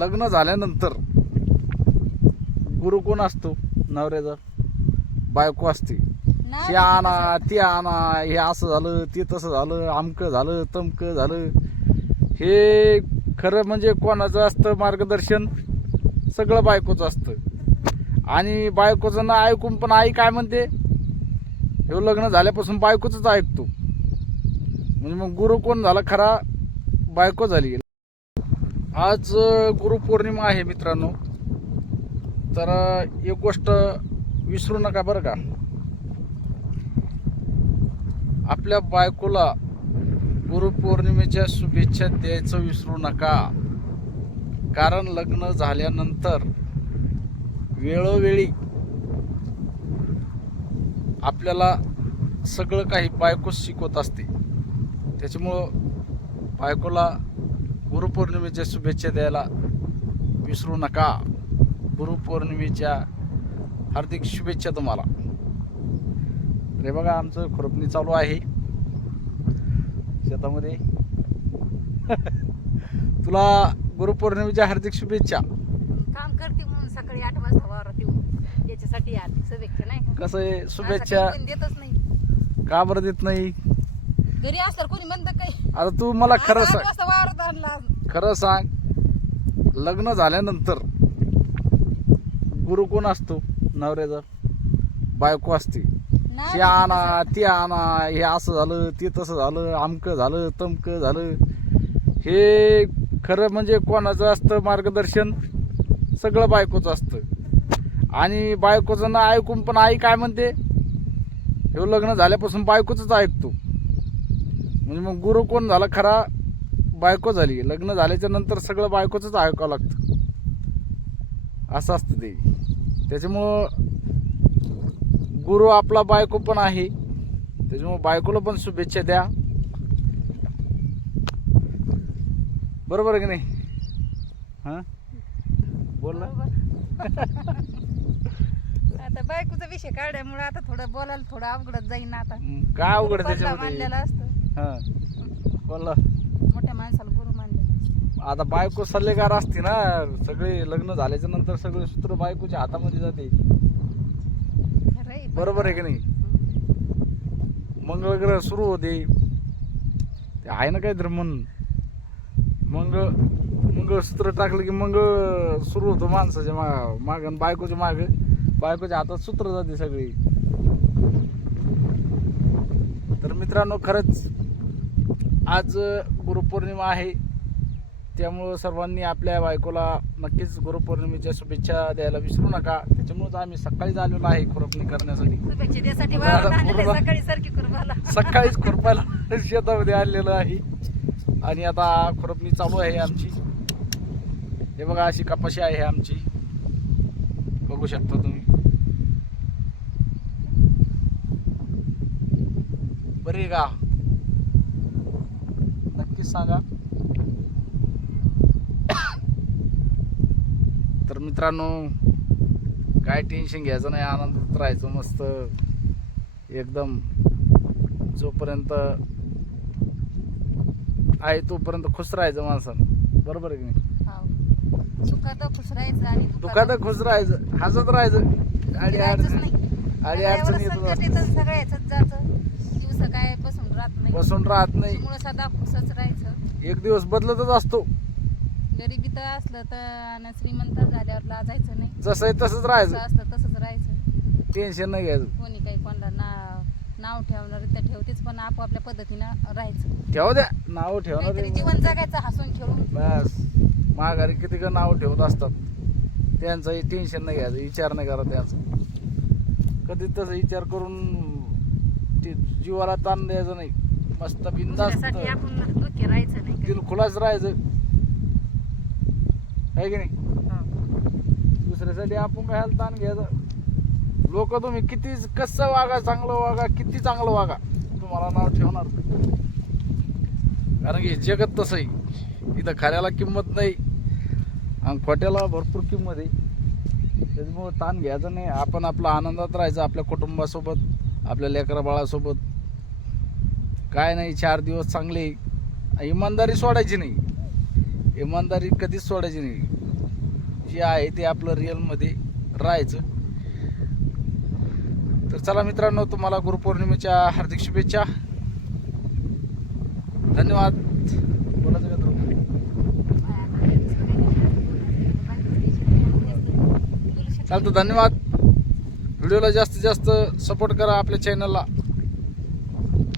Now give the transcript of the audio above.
लग्न झाल्यानंतर गुरु कोण असतो? नवऱ्याचा बायको असते. हे आणा ती आणा, हे असं झालं ते तसं झालं, आमकं झालं तमकं झालं. हे खरं म्हणजे कोणाचं असतं मार्गदर्शन? सगळं बायकोचं असतं. आणि बायकोचं ना ऐकून पण आई काय म्हणते? हे लग्न झाल्यापासून बायकोच ऐकतो. म्हणजे मग गुरु कोण झाला खरा? बायको झाली. आज गुरुपौर्णिमा आहे मित्रांनो. तर एक गोष्ट विसरू नका बरं का, आपल्या बायकोला गुरुपौर्णिमेच्या शुभेच्छा द्यायचं विसरू नका. कारण लग्न झाल्यानंतर वेळोवेळी आपल्याला सगळं काही बायकोच शिकवत असते. त्याच्यामुळं बायकोला गुरुपौर्णिमेच्या शुभेच्छा द्यायला विसरू नका. गुरुपौर्णिमेच्या हार्दिक शुभेच्छा तुम्हाला. रे बघा आमचं खुरपणी चालू आहे शेतामध्ये. तुला गुरुपौर्णिमेच्या हार्दिक शुभेच्छा. काम करते म्हणून सकाळी 8 वाजता वावरात येऊ याच्यासाठी हार्दिक शुभेच्छा. नाही कसं आहे शुभेच्छा देतच नाही. का बरं देत नाही? घरी असल्यावर कोणी म्हणतं काही. आता तू मला खरं सांग, वावरात आणला. खरं सांग, लग्न झाल्यानंतर गुरु कोण असतो? नवऱ्याचा बायको असते. हे आणा ती आणा, हे असं झालं ते तसं झालं, आमकं झालं तमकं झालं. हे खरं म्हणजे कोणाचं असतं मार्गदर्शन? सगळं बायकोचं असतं. आणि बायकोचं ना ऐकून पण आई काय म्हणते? हे लग्न झाल्यापासून बायकोच ऐकतो. म्हणजे मग गुरु कोण झाला खरा? बायको झाली. लग्न झाल्याच्या नंतर सगळं बायकोच ऐकावं लागतं. असं असतं ते. त्याच्यामुळं गुरु आपला बायको पण आहे. त्याच्यामुळे बायकोला पण शुभेच्छा द्या. बरोबर आहे की नाही? हा बोल ना. आता बायकोचा विषय काढल्यामुळे आता थोडं बोलायला थोडं अवघडच जाईन. आता काय अवघड बदला त्याच्यामध्ये? मानलेला असतं. हा बोलला. मोठ्या माणसाला गुरु मानलेला. आता बायको सल्लेगार असते ना. सगळे लग्न झाल्याच्या नंतर सगळे सूत्र बायकोच्या हातामध्ये जाते. खरंय. बरोबर आहे की नाही? मंगळग्रह सुरू होते ते आहे ना काय धर्म. मंगळसूत्र टाकलं की मंगळ सुरू होतो माणसाच्या माग आणि बायकोच्या माग. बायकोच्या हातात सूत्र जाते सगळी. तर मित्रांनो खरंच आज गुरुपौर्णिमा आहे. त्यामुळं सर्वांनी आपल्या बायकोला नक्कीच गुरुपौर्णिमेच्या शुभेच्छा द्यायला विसरू नका. त्याच्यामुळेच आम्ही सकाळीच आलेलो आहे खुरपणी करण्यासाठी. शुभेच्छा द्यासाठी वावरात आणलेलं सकाळी सारखी कुरबाला. सकाळीच खुरपायला शेतामध्ये आलेलं आहे. आणि आता खुरपणी चालू आहे आमची. हे बघा अशी कपाशी आहे आमची, बघू शकता तुम्ही. बरी का? नक्कीच सांगा. तर मित्रांनो काय टेन्शन घ्यायचं नाही, आनंदात राहायचं मस्त एकदम. जोपर्यंत आहे तोपर्यंत खुश राहायचं माणसानं. बरोबर आहे की नाही? सुखात खुश राहायचं आणि दुखात खुश राहायचं, हसत राहायचं. अडी अडचणी सगळ्याच जायचं. दिवस काय बसून राहत नाही, बसून राहत नाही. त्यामुळे सदा खुशच राहायचं. एक दिवस बदलतच असतो. गरिबीत असलं तर आणि श्रीमंत झाल्यावर लाजायचं नाही. जसं आहे तसंच राहायचं. असलं तसंच राहायचं. टेन्शन नाही घ्यायचं. कोणी काही कोणाला नाव ठेवणार त्या ठेवतेच, पण आपापल्या पद्धतीनं राहायचं. ठेव द्या नाव ठेवणार. काहीतरी जीवन जगायचं हसून खेळून. बस माघारी किती का नाव ठेवत असतात. त्यांचंही टेन्शन नाही घ्यायचं, विचार नाही करा त्यांचा. कधी तसं विचार करून ते जीवाला ताण द्यायचं नाही. मस्त बिंदास्त दुसऱ्यासाठी आपण दुःखी राहायचं नाही. दिलखुलास राहायचं आहे की नाही? हो. दुसऱ्यासाठी आपण काय ताण घ्यायचं. लोक तुम्ही किती कसं वागा, चांगलं वागा, किती चांगलं वागा, तुम्हाला नाव ठेवणार. कारण की जगत तसं आहे. इथं खऱ्याला किंमत नाही आणि खोट्याला भरपूर किंमत आहे. त्याच्यामुळे ताण घ्यायचं नाही. आपण आपला आनंदात राहायचं आपल्या कुटुंबासोबत, आपल्या लेकरा बाळासोबत. काय नाही 4 दिवस चांगले. इमानदारी सोडायची नाही. इमानदारी कधीच सोडायची नाही. जे आहे ते आपलं रिअलमध्ये राहायचं. तर चला मित्रांनो, तुम्हाला गुरुपौर्णिमेच्या हार्दिक शुभेच्छा. धन्यवाद. बोलायचं का तुला? चालतं. धन्यवाद. व्हिडिओला जास्तीत जास्त सपोर्ट करा आपल्या चॅनलला.